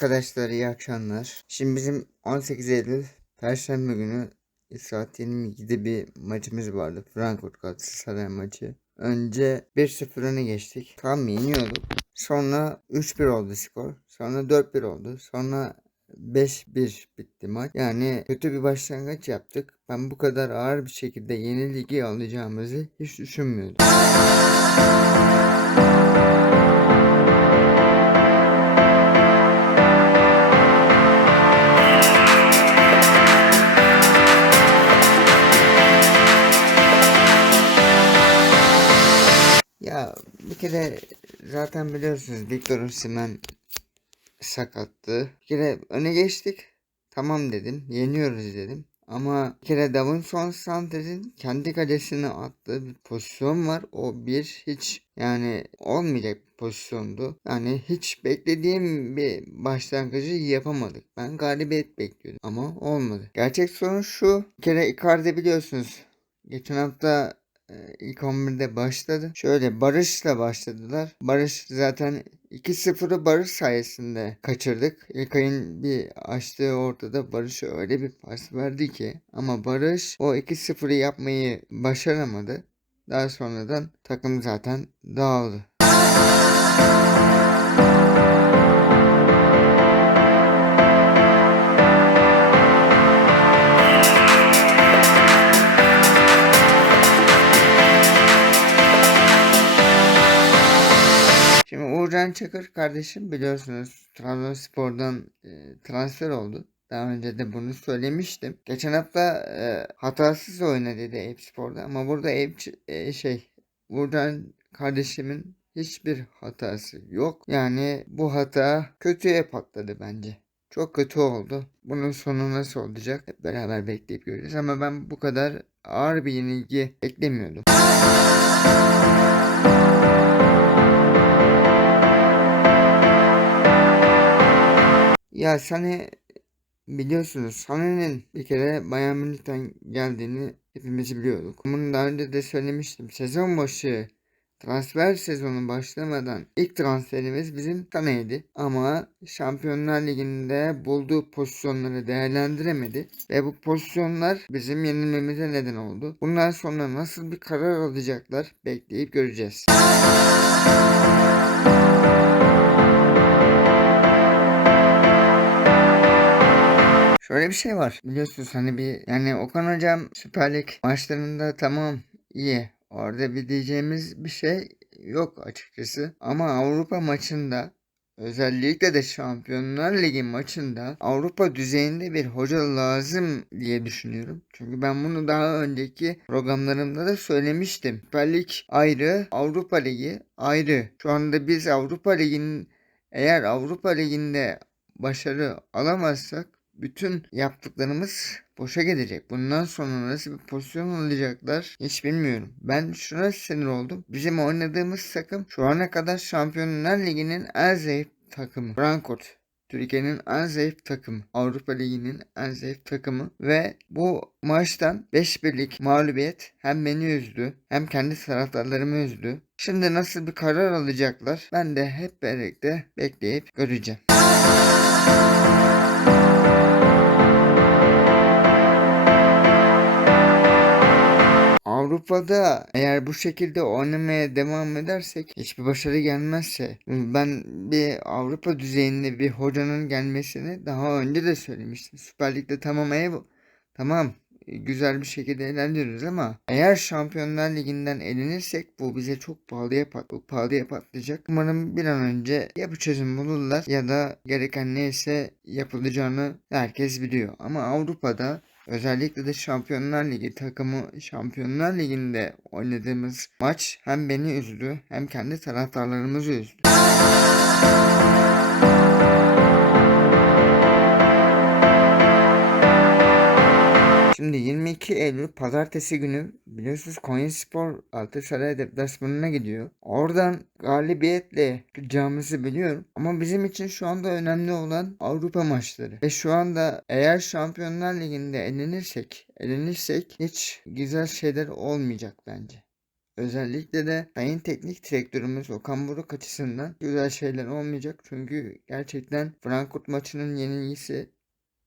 Arkadaşlar iyi akşamlar. Şimdi bizim 18 Eylül Perşembe günü saat 22'de bir maçımız vardı. Frankfurt Galatasaray maçı. Önce 1-0 öne geçtik. Tam yeniyorduk. Sonra 3-1 oldu skor. Sonra 4-1 oldu. Sonra 5-1 bitti maç. Yani kötü bir başlangıç yaptık. Ben bu kadar ağır bir şekilde yeni ligi alacağımızı hiç düşünmüyordum. Bir kere zaten biliyorsunuz Victor Osimhen sakattı. Bir kere öne geçtik. Tamam dedim. Yeniyoruz dedim. Ama bir kere Davinson Sanchez'in kendi kalesine attığı bir pozisyon var. O bir hiç yani olmayacak bir pozisyondu. Yani hiç beklediğim bir başlangıcı yapamadık. Ben galibiyet bekliyordum ama olmadı. Gerçek sorun şu. Bir kere Icardi biliyorsunuz. Geçen hafta ilk 11'de başladı. Şöyle Barış'la başladılar. Barış zaten 2-0'ı Barış sayesinde kaçırdık. İlkay'ın bir açtığı ortada Barış öyle bir pas verdi ki ama Barış o 2-0'ı yapmayı başaramadı. Daha sonradan takım zaten dağıldı. Şimdi Uğurcan Çakır kardeşim biliyorsunuz Trabzonspor'dan e, transfer oldu. Daha önce de bunu söylemiştim. Geçen hafta e, hatasız oynadı dedi Eyüp Spor'da ama burada Eyüp e, şey Uğurcan kardeşimin hiçbir hatası yok. Yani bu hata kötüye patladı bence. Çok kötü oldu. Bunun sonu nasıl olacak? Hep beraber bekleyip göreceğiz. Ama ben bu kadar ağır bir yenilgi beklemiyordum. Ya Sane biliyorsunuz Sane'nin bir kere Bayern Münih'ten geldiğini hepimiz biliyorduk. Bunu daha önce de söylemiştim. Sezon başı transfer sezonu başlamadan ilk transferimiz bizim Sane'ydi. Ama Şampiyonlar Ligi'nde bulduğu pozisyonları değerlendiremedi. Ve bu pozisyonlar bizim yenilmemize neden oldu. Bundan sonra nasıl bir karar alacaklar bekleyip göreceğiz. Şöyle bir şey var. Biliyorsunuz hani bir yani Okan Hocam Süper Lig maçlarında tamam iyi. Orada bir diyeceğimiz bir şey yok açıkçası. Ama Avrupa maçında özellikle de Şampiyonlar Ligi maçında Avrupa düzeyinde bir hoca lazım diye düşünüyorum. Çünkü ben bunu daha önceki programlarımda da söylemiştim. Süper Lig ayrı, Avrupa Ligi ayrı. Şu anda biz Avrupa Ligi'nin eğer Avrupa Ligi'nde başarı alamazsak bütün yaptıklarımız boşa gidecek. Bundan sonra nasıl bir pozisyon alacaklar hiç bilmiyorum. Ben şuna sinir oldum. Bizim oynadığımız takım şu ana kadar Şampiyonlar Ligi'nin en zayıf takımı. Frankfurt. Türkiye'nin en zayıf takımı. Avrupa Ligi'nin en zayıf takımı. Ve bu maçtan 5 birlik mağlubiyet hem beni üzdü hem kendi taraftarlarımı üzdü. Şimdi nasıl bir karar alacaklar ben de hep birlikte bekleyip göreceğim. Avrupa'da eğer bu şekilde oynamaya devam edersek hiçbir başarı gelmezse ben bir Avrupa düzeyinde bir hocanın gelmesini daha önce de söylemiştim. Süper Lig'de tamam ev tamam güzel bir şekilde ilerliyoruz ama eğer Şampiyonlar Ligi'nden elenirsek bu bize çok pahalıya, pat pahalıya patlayacak. Umarım bir an önce ya bir çözüm bulurlar ya da gereken neyse yapılacağını herkes biliyor. Ama Avrupa'da Özellikle de Şampiyonlar Ligi takımı Şampiyonlar Ligi'nde oynadığımız maç hem beni üzdü hem kendi taraftarlarımızı üzdü. Şimdi 22 Eylül pazartesi günü biliyorsunuz Konyaspor Galatasaray deplasmanına gidiyor. Oradan galibiyetle çıkacağımızı biliyorum. Ama bizim için şu anda önemli olan Avrupa maçları. Ve şu anda eğer Şampiyonlar Ligi'nde elenirsek, elenirsek hiç güzel şeyler olmayacak bence. Özellikle de sayın teknik direktörümüz Okan Buruk açısından güzel şeyler olmayacak. Çünkü gerçekten Frankfurt maçının yenilgisi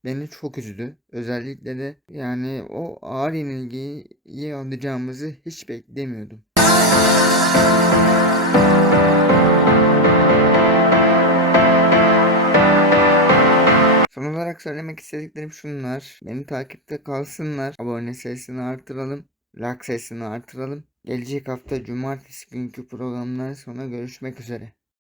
beni çok üzdü. Özellikle de yani o ağır yenilgiyi alacağımızı hiç beklemiyordum. Son olarak söylemek istediklerim şunlar. Beni takipte kalsınlar. Abone sayısını artıralım. Like sayısını artıralım. Gelecek hafta cumartesi günkü programdan sonra görüşmek üzere.